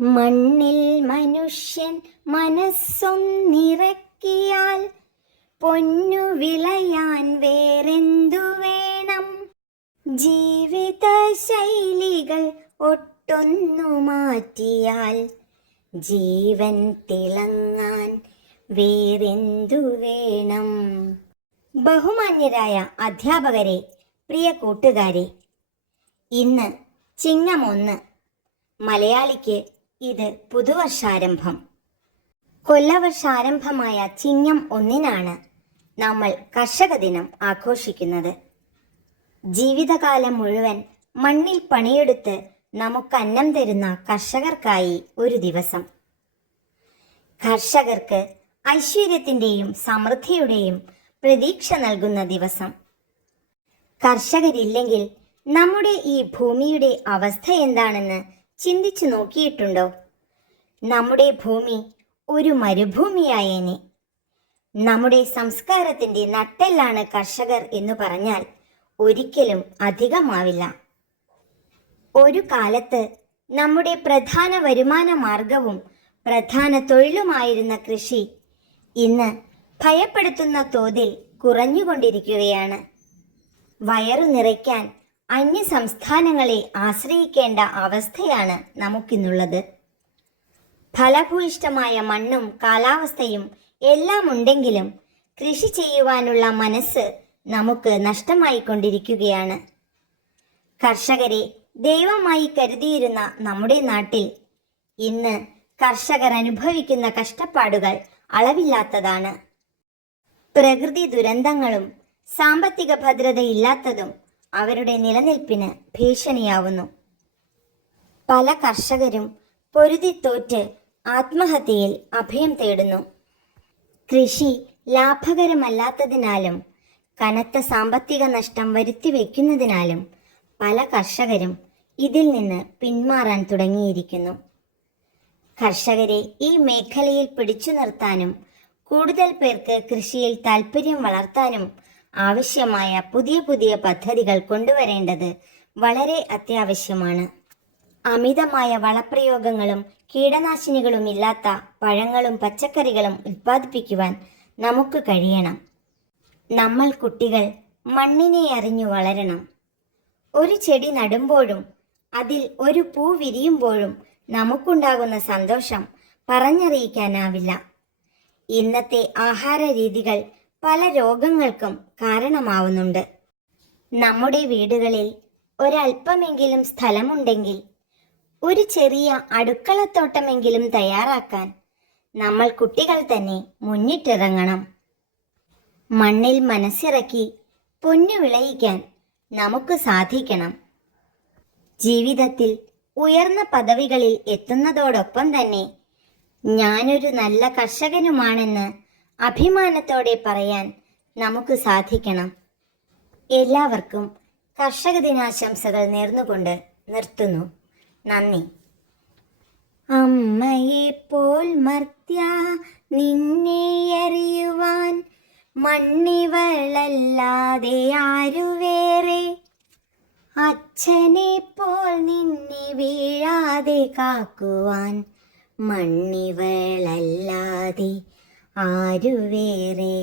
മണ്ണിൽ മനുഷ്യൻ മനസ്സൊന്നിറക്കിയാൽ പൊന്നു വിളയാൻ വേറെന്തു വേണം? ജീവിത ശൈലികൾ ഒട്ടൊന്നു മാറ്റിയാൽ ജീവൻ തിളങ്ങാൻ വേറെന്തു വേണം? ബഹുമാന്യരായ അധ്യാപകരെ പ്രിയ കൂട്ടുകാരെ ഇന്ന് ചിങ്ങമൊന്ന് മലയാളിക്ക് ഇത് പുതുവർഷാരംഭം. കൊല്ലവർഷാരംഭമായ ചിങ്ങം ഒന്നിനാണ് നമ്മൾ കർഷക ദിനം ആഘോഷിക്കുന്നത്. ജീവിതകാലം മുഴുവൻ മണ്ണിൽ പണിയെടുത്ത് നമുക്ക് അന്നം തരുന്ന കർഷകർക്കായി ഒരു ദിവസം. കർഷകർക്ക് ഐശ്വര്യത്തിന്റെയും സമൃദ്ധിയുടെയും പ്രതീക്ഷ നൽകുന്ന ദിവസം. കർഷകരില്ലെങ്കിൽ നമ്മുടെ ഈ ഭൂമിയുടെ അവസ്ഥ എന്താണെന്ന് ചിന്തിച്ചു നോക്കിയിട്ടുണ്ടോ? നമ്മുടെ ഭൂമി ഒരു മരുഭൂമിയായേനെ. നമ്മുടെ സംസ്കാരത്തിന്റെ നട്ടെല്ലാണ് കർഷകർ എന്ന് പറഞ്ഞാൽ ഒരിക്കലും അധികമാവില്ല. ഒരു കാലത്ത് നമ്മുടെ പ്രധാന വരുമാന മാർഗവും പ്രധാന തൊഴിലുമായിരുന്ന കൃഷി ഇന്ന് ഭയപ്പെടുത്തുന്ന തോതിൽ കുറഞ്ഞുകൊണ്ടിരിക്കുകയാണ്. വയറു നിറയ്ക്കാൻ അന്യ സംസ്ഥാനങ്ങളെ ആശ്രയിക്കേണ്ട അവസ്ഥയാണ് നമുക്കിന്നുള്ളത്. ഫലഭൂയിഷ്ടമായ മണ്ണും കാലാവസ്ഥയും എല്ലാം ഉണ്ടെങ്കിലും കൃഷി ചെയ്യുവാനുള്ള മനസ്സ് നമുക്ക് നഷ്ടമായിക്കൊണ്ടിരിക്കുകയാണ്. കർഷകരെ ദൈവമായി കരുതിയിരുന്ന നമ്മുടെ നാട്ടിൽ ഇന്ന് കർഷകർ അനുഭവിക്കുന്ന കഷ്ടപ്പാടുകൾ അളവില്ലാത്തതാണ്. പ്രകൃതി ദുരന്തങ്ങളും സാമ്പത്തിക ഭദ്രതയില്ലാത്തതും അവരുടെ നിലനിൽപ്പിന് ഭീഷണിയാവുന്നു. പല കർഷകരും പൊരുതി തോറ്റ് ആത്മഹത്യയിൽ അഭയം തേടുന്നു. കൃഷി ലാഭകരമല്ലാത്തതിനാലും കനത്ത സാമ്പത്തിക നഷ്ടം വരുത്തിവെക്കുന്നതിനാലും പല കർഷകരും ഇതിൽ നിന്ന് പിന്മാറാൻ തുടങ്ങിയിരിക്കുന്നു. കർഷകരെ ഈ മേഖലയിൽ പിടിച്ചു നിർത്താനും കൂടുതൽ പേർക്ക് കൃഷിയിൽ താൽപ്പര്യം വളർത്താനും ആവശ്യമായ പുതിയ പുതിയ പദ്ധതികൾ കൊണ്ടുവരേണ്ടത് വളരെ അത്യാവശ്യമാണ്. അമിതമായ വളപ്രയോഗങ്ങളും കീടനാശിനികളും ഇല്ലാത്ത പഴങ്ങളും പച്ചക്കറികളും ഉൽപ്പാദിപ്പിക്കുവാൻ നമുക്ക് കഴിയണം. നമ്മൾ കുട്ടികൾ മണ്ണിനെ അറിഞ്ഞു വളരണം. ഒരു ചെടി നടുമ്പോഴും അതിൽ ഒരു പൂ വിരിയുമ്പോഴും നമുക്കുണ്ടാകുന്ന സന്തോഷം പറഞ്ഞറിയിക്കാനാവില്ല. ഇന്നത്തെ ആഹാര രീതികൾ പല രോഗങ്ങൾക്കും കാരണമാവുന്നുണ്ട്. നമ്മുടെ വീടുകളിൽ ഒരല്പമെങ്കിലും സ്ഥലമുണ്ടെങ്കിൽ ഒരു ചെറിയ അടുക്കളത്തോട്ടമെങ്കിലും തയ്യാറാക്കാൻ നമ്മൾ കുട്ടികൾ തന്നെ മുന്നിട്ടിറങ്ങണം. മണ്ണിൽ മനസ്സിറക്കി പൊന്നു വിളയിക്കാൻ നമുക്ക് സാധിക്കണം. ജീവിതത്തിൽ ഉയർന്ന പദവികളിൽ എത്തുന്നതോടൊപ്പം തന്നെ ഞാനൊരു നല്ല കർഷകനുമാണെന്ന് അഭിമാനത്തോടെ പറയാൻ നമുക്ക് സാധിക്കണം. എല്ലാവർക്കും കർഷക ദിനാശംസകൾ നേർന്നുകൊണ്ട് നിർത്തുന്നു. നന്ദി. പോൽ മർത്യ നിന്നെ അറിയുവാൻ മണ്ണിവളല്ലാതെ ആരു വേറെ അച്ഛനെ പോൽ നിന്നെ വീഴാതെ കാക്കുവാൻ മണ്ണിവളല്ലാതെ ആരു വേറെ